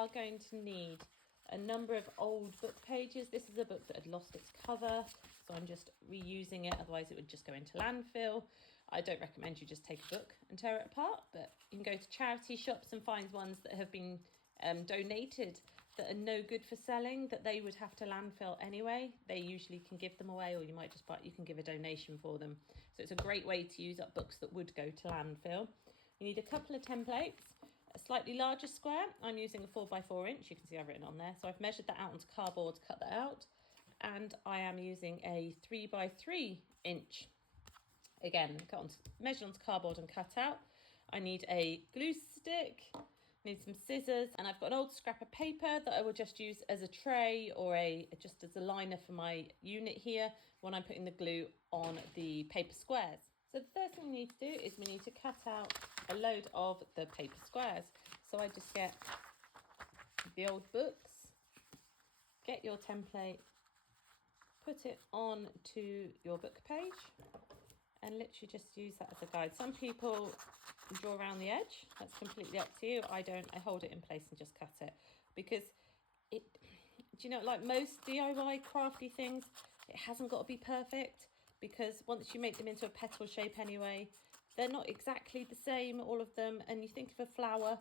are going to need a number of old book pages. This is a book that had lost its cover, so I'm just reusing it, otherwise it would just go into landfill. I don't recommend you just take a book and tear it apart, but you can go to charity shops and find ones that have been donated that are no good for selling, that they would have to landfill anyway. They usually can give them away, or you might just buy, you can give a donation for them. So it's a great way to use up books that would go to landfill. You need a couple of templates, a slightly larger square. I'm using a 4x4 inch. You can see I've written on there. So I've measured that out onto cardboard to cut that out. And I am using a 3x3 inch. Again, measured onto cardboard and cut out. I need a glue stick, need some scissors, and I've got an old scrap of paper that I will just use as a tray or just as a liner for my unit here when I'm putting the glue on the paper squares. So the first thing we need to do is we need to cut out a load of the paper squares. So I just get the old books, get your template, put it on to your book page, and literally just use that as a guide. Some people draw around the edge. That's completely up to you. I don't. I hold it in place and just cut it, because do you know, like most DIY crafty things, it hasn't got to be perfect, because once you make them into a petal shape anyway, they're not exactly the same, all of them. And you think of a flower,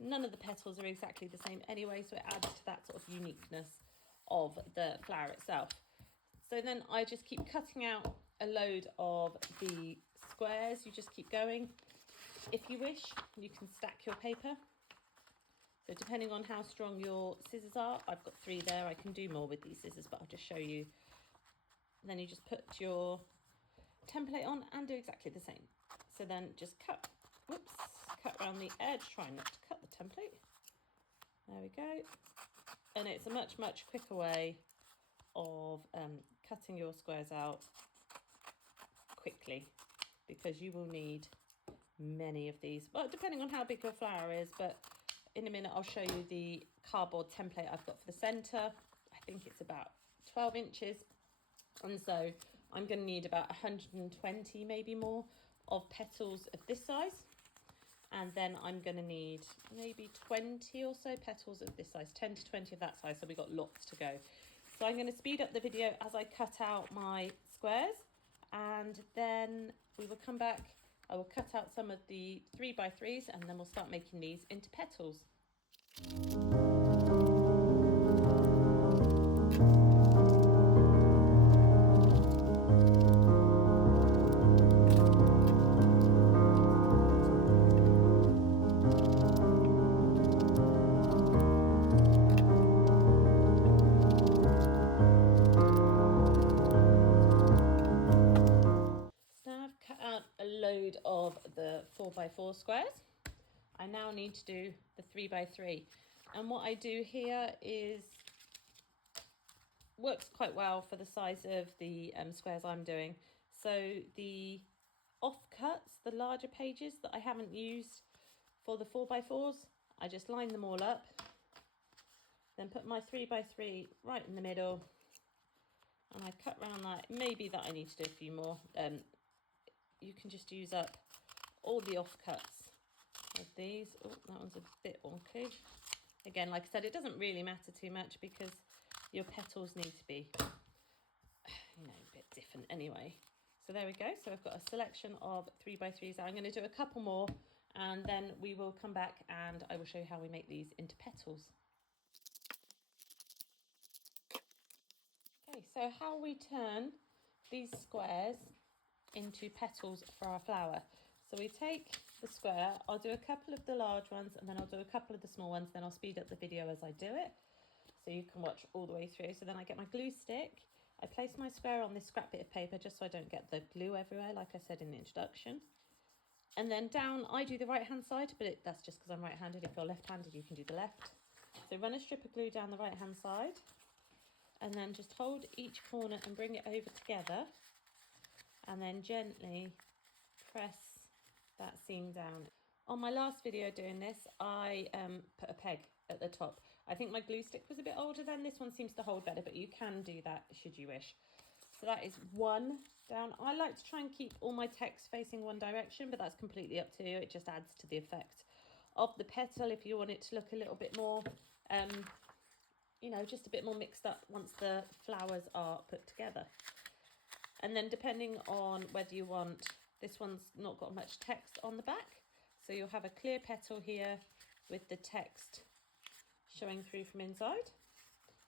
none of the petals are exactly the same anyway, so it adds to that sort of uniqueness of the flower itself. So then I just keep cutting out a load of the squares. You just keep going. If you wish, you can stack your paper. So depending on how strong your scissors are, I've got 3 there. I can do more with these scissors, but I'll just show you. And then you just put your template on and do exactly the same. So then just cut around the edge, try not to cut the template. There we go. And it's a much, much quicker way of cutting your squares out quickly, because you will need many of these. Well, depending on how big your flower is, but in a minute I'll show you the cardboard template I've got for the centre. I think it's about 12 inches. And so I'm going to need about 120, maybe more, of petals of this size. And then I'm going to need maybe 20 or so petals of this size, 10 to 20 of that size. So we've got lots to go. So I'm going to speed up the video as I cut out my squares, and then we will come back. I will cut out some of the 3x3s, and then we'll start making these into petals. Of the 4x4 squares, I now need to do the 3x3, and what I do here works quite well for the size of the squares I'm doing. So the offcuts, the larger pages that I haven't used for the 4x4s, I just line them all up, then put my 3x3 right in the middle, and I cut around that. Maybe that I need to do a few more. You can just use up all the offcuts of these. Oh, that one's a bit wonky. Again, like I said, it doesn't really matter too much, because your petals need to be, you know, a bit different anyway. So there we go. So I've got a selection of 3x3s. I'm going to do a couple more, and then we will come back and I will show you how we make these into petals. Okay, so how we turn these squares into petals for our flower. So we take the square, I'll do a couple of the large ones, and then I'll do a couple of the small ones, then I'll speed up the video as I do it, so you can watch all the way through. So then I get my glue stick, I place my square on this scrap bit of paper just so I don't get the glue everywhere, like I said in the introduction. And then down, I do the right hand side, but that's just because I'm right handed. If you're left handed, you can do the left. So run a strip of glue down the right hand side, and then just hold each corner and bring it over together, and then gently press that seam down. On my last video doing this, I put a peg at the top. I think my glue stick was a bit older then. This one seems to hold better, but you can do that should you wish. So that is one down. I like to try and keep all my text facing one direction, but that's completely up to you. It just adds to the effect of the petal if you want it to look a little bit more you know, just a bit more mixed up once the flowers are put together. And then depending on whether you want, this one's not got much text on the back, so you'll have a clear petal here with the text showing through from inside.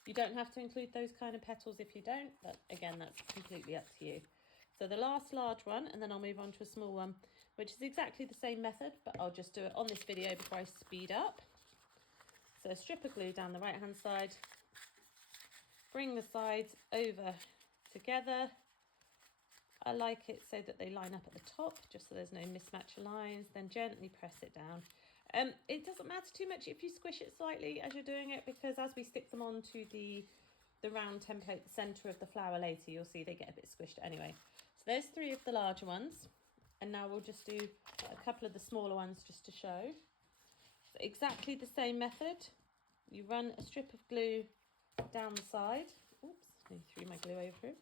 You don't have to include those kind of petals if you don't, but again, that's completely up to you. So the last large one, and then I'll move on to a small one, which is exactly the same method, but I'll just do it on this video before I speed up. So a strip of glue down the right hand side, bring the sides over together. I like it so that they line up at the top, just so there's no mismatch of lines, then gently press it down. It doesn't matter too much if you squish it slightly as you're doing it, because as we stick them onto the round template, the centre of the flower later, you'll see they get a bit squished anyway. So there's 3 of the larger ones, and now we'll just do a couple of the smaller ones just to show. So exactly the same method. You run a strip of glue down the side. Oops, I threw my glue over it.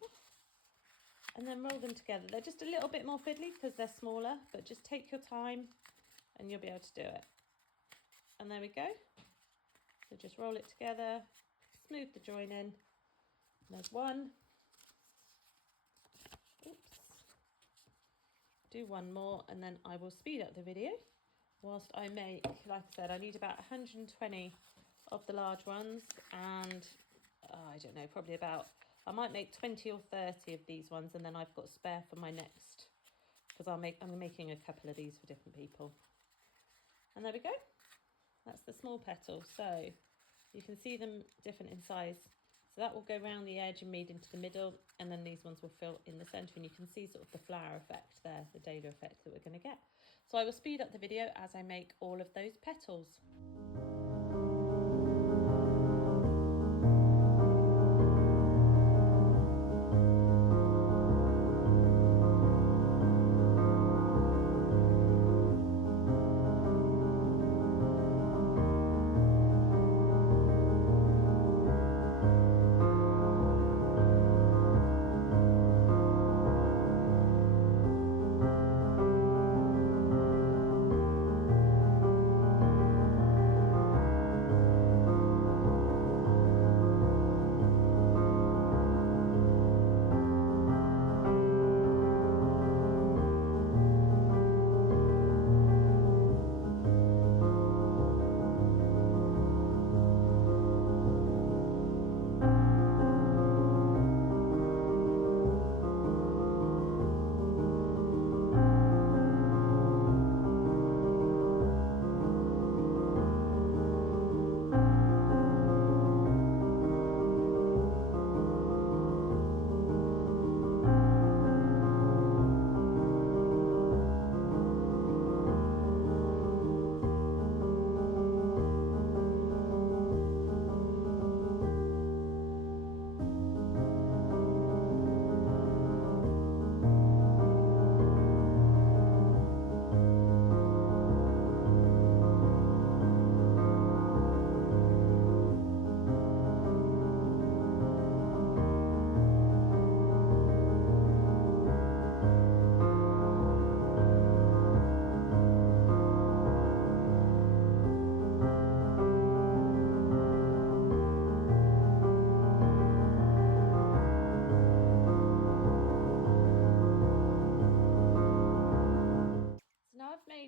And then roll them together. They're just a little bit more fiddly because they're smaller, but just take your time and you'll be able to do it. And there we go. So just roll it together, smooth the join in. There's one. Oops. Do one more and then I will speed up the video whilst I make, like I said, I need about 120 of the large ones, and I don't know, probably about, I might make 20 or 30 of these ones, and then I've got spare for my next, because I'm making a couple of these for different people. And there we go. That's the small petal. So you can see them different in size. So that will go around the edge and meet into the middle, and then these ones will fill in the centre, and you can see sort of the flower effect there, the dahlia effect that we're going to get. So I will speed up the video as I make all of those petals.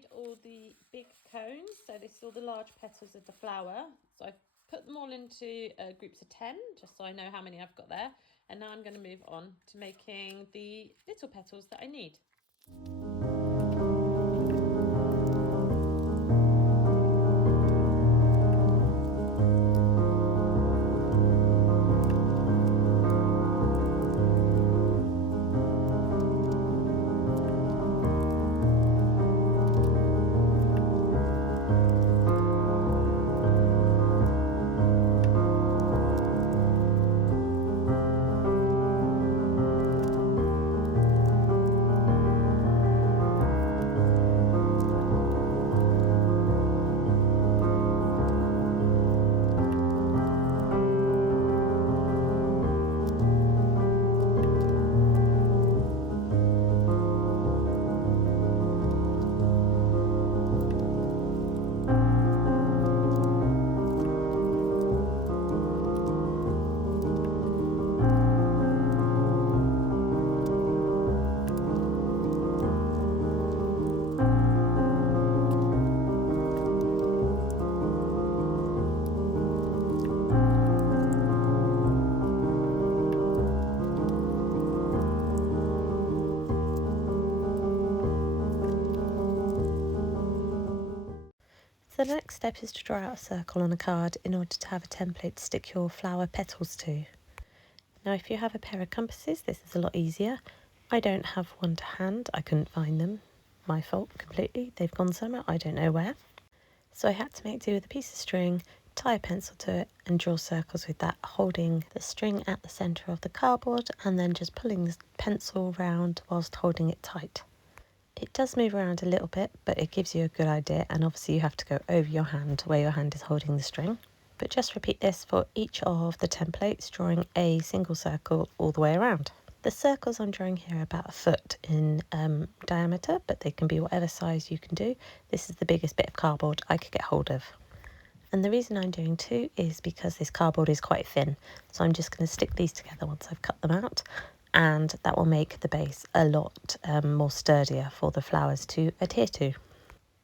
All the big cones, so this is all the large petals of the flower. So I've put them all into groups of 10, just so I know how many I've got there. And now I'm going to move on to making the little petals that I need. So the next step is to draw out a circle on a card in order to have a template to stick your flower petals to. Now if you have a pair of compasses, this is a lot easier. I don't have one to hand, I couldn't find them. My fault completely, they've gone somewhere, I don't know where. So I had to make do with a piece of string, tie a pencil to it and draw circles with that, holding the string at the centre of the cardboard and then just pulling the pencil round whilst holding it tight. It does move around a little bit, but it gives you a good idea, and obviously you have to go over your hand where your hand is holding the string. But just repeat this for each of the templates, drawing a single circle all the way around. The circles I'm drawing here are about 1 foot in diameter, but they can be whatever size you can do. This is the biggest bit of cardboard I could get hold of. And the reason I'm doing 2 is because this cardboard is quite thin. So I'm just going to stick these together once I've cut them out, and that will make the base a lot more sturdier for the flowers to adhere to.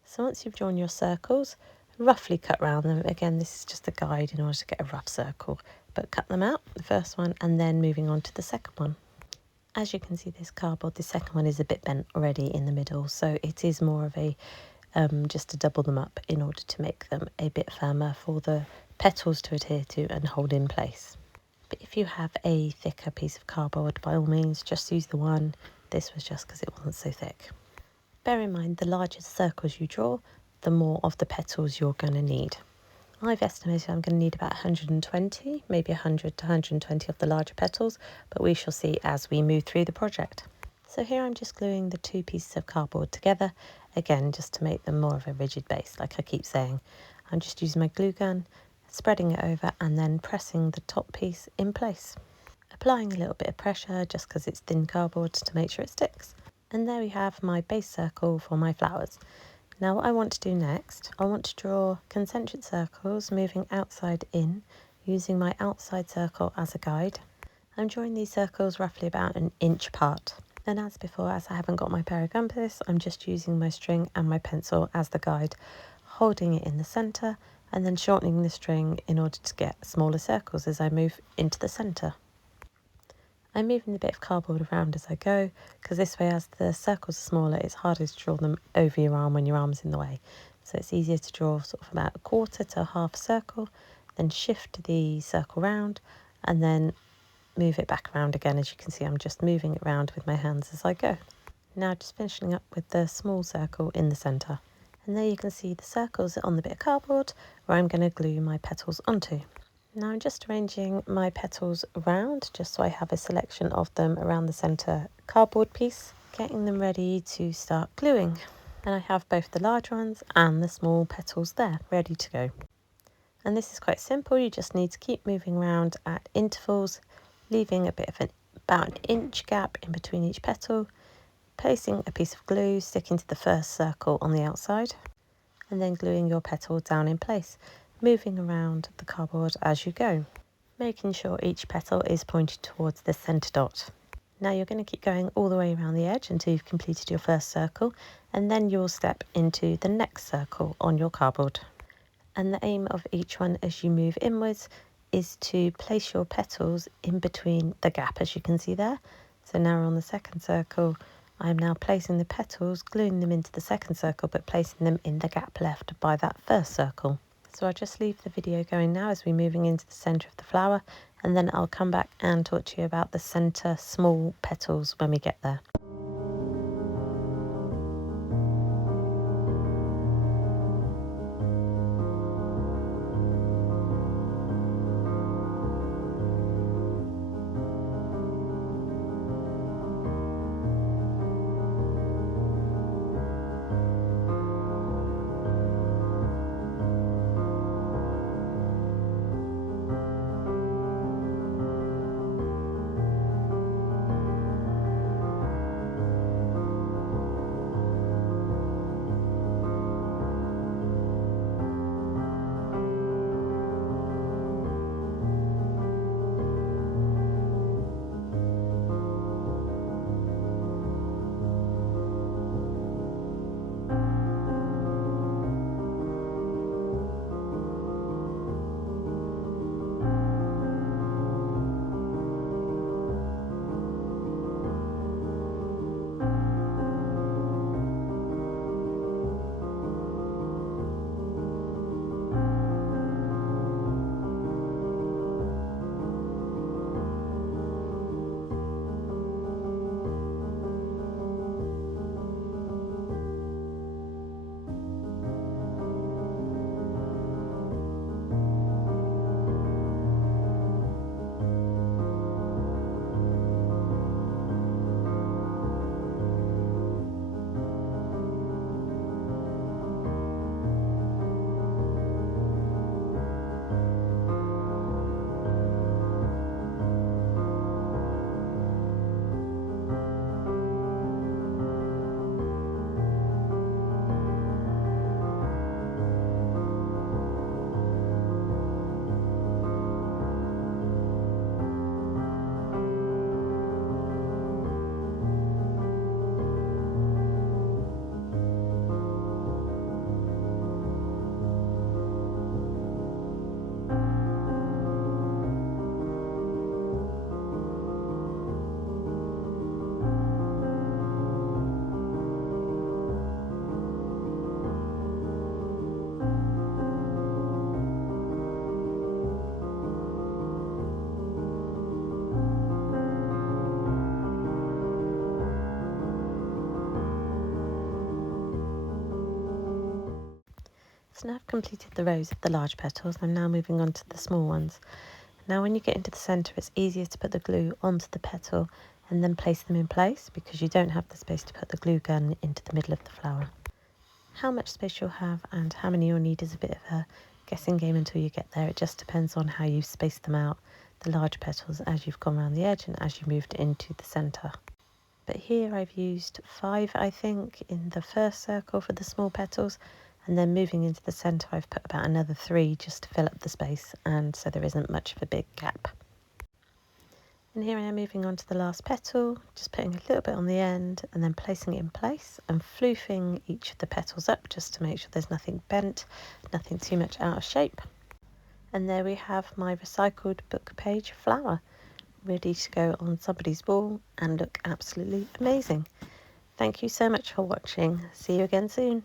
So once you've drawn your circles, roughly cut round them. Again, this is just a guide in order to get a rough circle, but cut them out, the first one, and then moving on to the second one. As you can see, this cardboard, the second one is a bit bent already in the middle, so it is more of a just to double them up in order to make them a bit firmer for the petals to adhere to and hold in place. But if you have a thicker piece of cardboard, by all means just use the one. This was just because it wasn't so thick. Bear in mind, the larger circles you draw, the more of the petals you're going to need. I've estimated I'm going to need about 120, maybe 100 to 120 of the larger petals, but we shall see as we move through the project. So here I'm just gluing the 2 pieces of cardboard together, again just to make them more of a rigid base, like I keep saying. I'm just using my glue gun, spreading it over and then pressing the top piece in place. Applying a little bit of pressure just because it's thin cardboard to make sure it sticks. And there we have my base circle for my flowers. Now what I want to do next, I want to draw concentric circles moving outside in, using my outside circle as a guide. I'm drawing these circles roughly about 1 inch apart. And as before, as I haven't got my pair of compasses, I'm just using my string and my pencil as the guide, holding it in the centre and then shortening the string in order to get smaller circles as I move into the centre. I'm moving the bit of cardboard around as I go, because this way, as the circles are smaller, it's harder to draw them over your arm when your arm's in the way. So it's easier to draw sort of about 1/4 to 1/2 circle, then shift the circle round and then move it back around again. As you can see, I'm just moving it around with my hands as I go. Now just finishing up with the small circle in the centre. And there you can see the circles on the bit of cardboard where I'm going to glue my petals onto. Now I'm just arranging my petals around just so I have a selection of them around the centre cardboard piece, getting them ready to start gluing. And I have both the large ones and the small petals there ready to go. And this is quite simple, you just need to keep moving around at intervals, leaving a bit of about 1 inch gap in between each petal, placing a piece of glue, sticking to the first circle on the outside, and then gluing your petal down in place, moving around the cardboard as you go, making sure each petal is pointed towards the centre dot. Now you're going to keep going all the way around the edge until you've completed your first circle, and then you'll step into the next circle on your cardboard. And the aim of each one as you move inwards is to place your petals in between the gap, as you can see there. So now we're on the second circle. I'm now placing the petals, gluing them into the second circle, but placing them in the gap left by that first circle. So I'll just leave the video going now as we're moving into the centre of the flower, and then I'll come back and talk to you about the centre small petals when we get there. So now I've completed the rows of the large petals. I'm now moving on to the small ones. Now when you get into the centre, it's easier to put the glue onto the petal and then place them in place because you don't have the space to put the glue gun into the middle of the flower. How much space you'll have and how many you'll need is a bit of a guessing game until you get there. It just depends on how you space them out, the large petals, as you've gone around the edge and as you moved into the centre. But here I've used 5, I think, in the first circle for the small petals, and then moving into the centre I've put about another 3 just to fill up the space, and so there isn't much of a big gap. And here I am moving on to the last petal, just putting a little bit on the end and then placing it in place and floofing each of the petals up just to make sure there's nothing bent, nothing too much out of shape. And there we have my recycled book page flower, ready to go on somebody's wall and look absolutely amazing. Thank you so much for watching. See you again soon.